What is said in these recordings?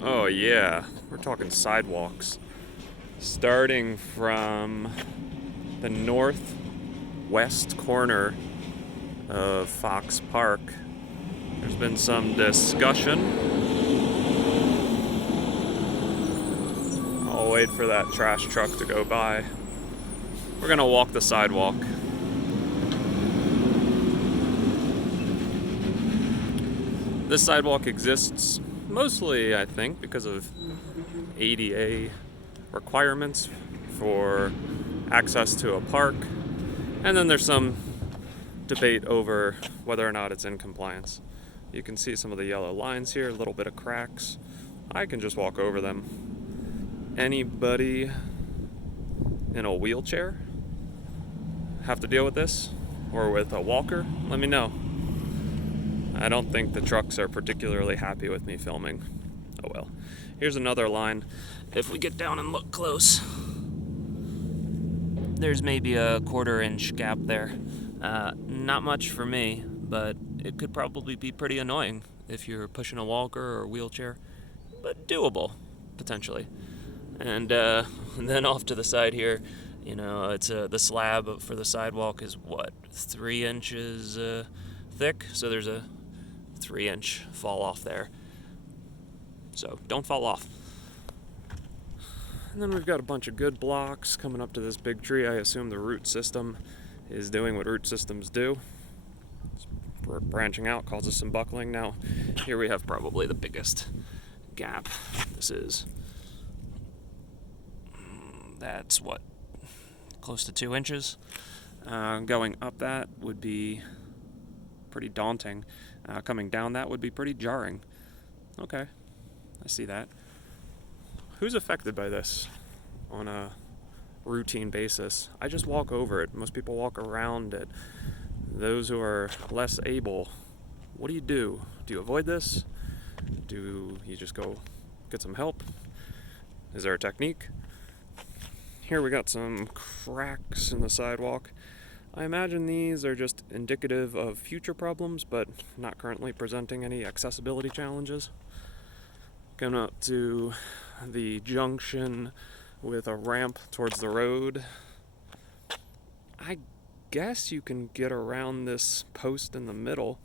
Oh yeah, we're talking sidewalks. Starting from the northwest corner of Fox Park, there's been some discussion. I'll wait for that trash truck to go by. We're gonna walk the sidewalk. This sidewalk exists mostly, I think, because of ADA requirements for access to a park. And then there's some debate over whether or not it's in compliance. You can see some of the yellow lines here, a little bit of cracks. I can just walk over them. Anybody in a wheelchair have to deal with this? Or with a walker? Let me know. I don't think the trucks are particularly happy with me filming. Oh well. Here's another line. If we get down and look close, there's maybe a 1/4 inch gap there. Not much for me, but it could probably be pretty annoying if you're pushing a walker or a wheelchair, but doable, potentially. And then off to the side here, it's the slab for the sidewalk is what, 3 inches thick, so there's a 3-inch fall off there. So don't fall off. And then we've got a bunch of good blocks coming up to this big tree. I assume the root system is doing what root systems do. It's branching out, causes some buckling. Now, here we have probably the biggest gap. That's what, close to 2 inches. Going up that would be pretty daunting. Coming down that would be pretty jarring. Okay, I see that. Who's affected by this on a routine basis? I just walk over it. Most people walk around it. Those who are less able, what do you do? Do you avoid this? Do you just go get some help? Is there a technique? Here we got some cracks in the sidewalk. I imagine these are just indicative of future problems, but not currently presenting any accessibility challenges. Going up to the junction with a ramp towards the road. I guess you can get around this post in the middle,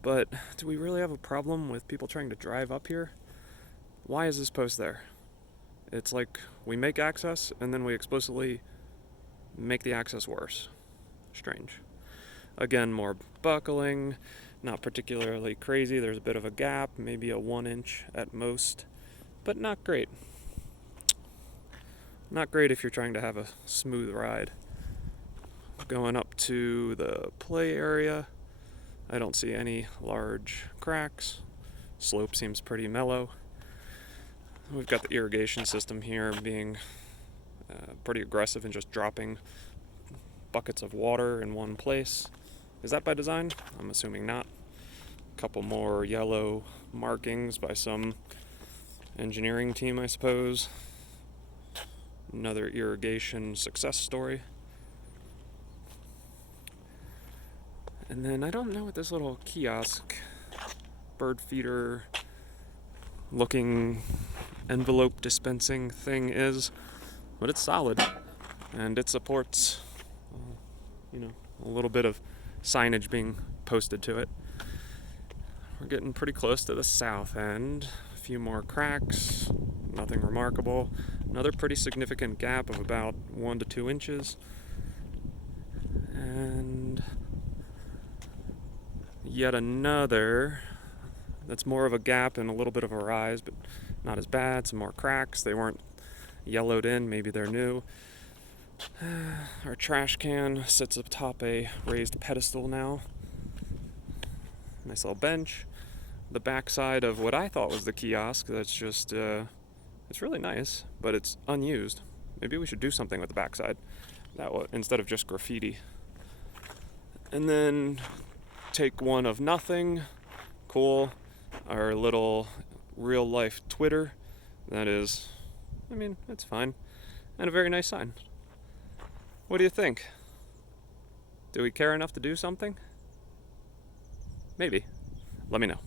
but do we really have a problem with people trying to drive up here? Why is this post there? It's like we make access and then we explicitly make the access worse. Strange. Again, more buckling, not particularly crazy. There's a bit of a gap, maybe a 1 inch at most, but not great. Not great if you're trying to have a smooth ride. Going up to the play area, I don't see any large cracks. Slope seems pretty mellow. We've got the irrigation system here being pretty aggressive and just dropping buckets of water in one place. Is that by design? I'm assuming not. A couple more yellow markings by some engineering team, I suppose. Another irrigation success story. And then I don't know what this little kiosk, bird feeder looking envelope dispensing thing is, but it's solid and it supports a little bit of signage being posted to it. We're getting pretty close to the south end. A few more cracks, nothing remarkable. Another pretty significant gap of about 1 to 2 inches. And yet another that's more of a gap and a little bit of a rise, but not as bad. Some more cracks. They weren't yellowed in, maybe they're new. Our trash can sits atop a raised pedestal now. Nice little bench. The backside of what I thought was the kiosk, that's just, it's really nice, but it's unused. Maybe we should do something with the backside instead of just graffiti. And then take one of nothing. Cool. Our little real life Twitter. That is, it's fine. And a very nice sign. What do you think? Do we care enough to do something? Maybe. Let me know.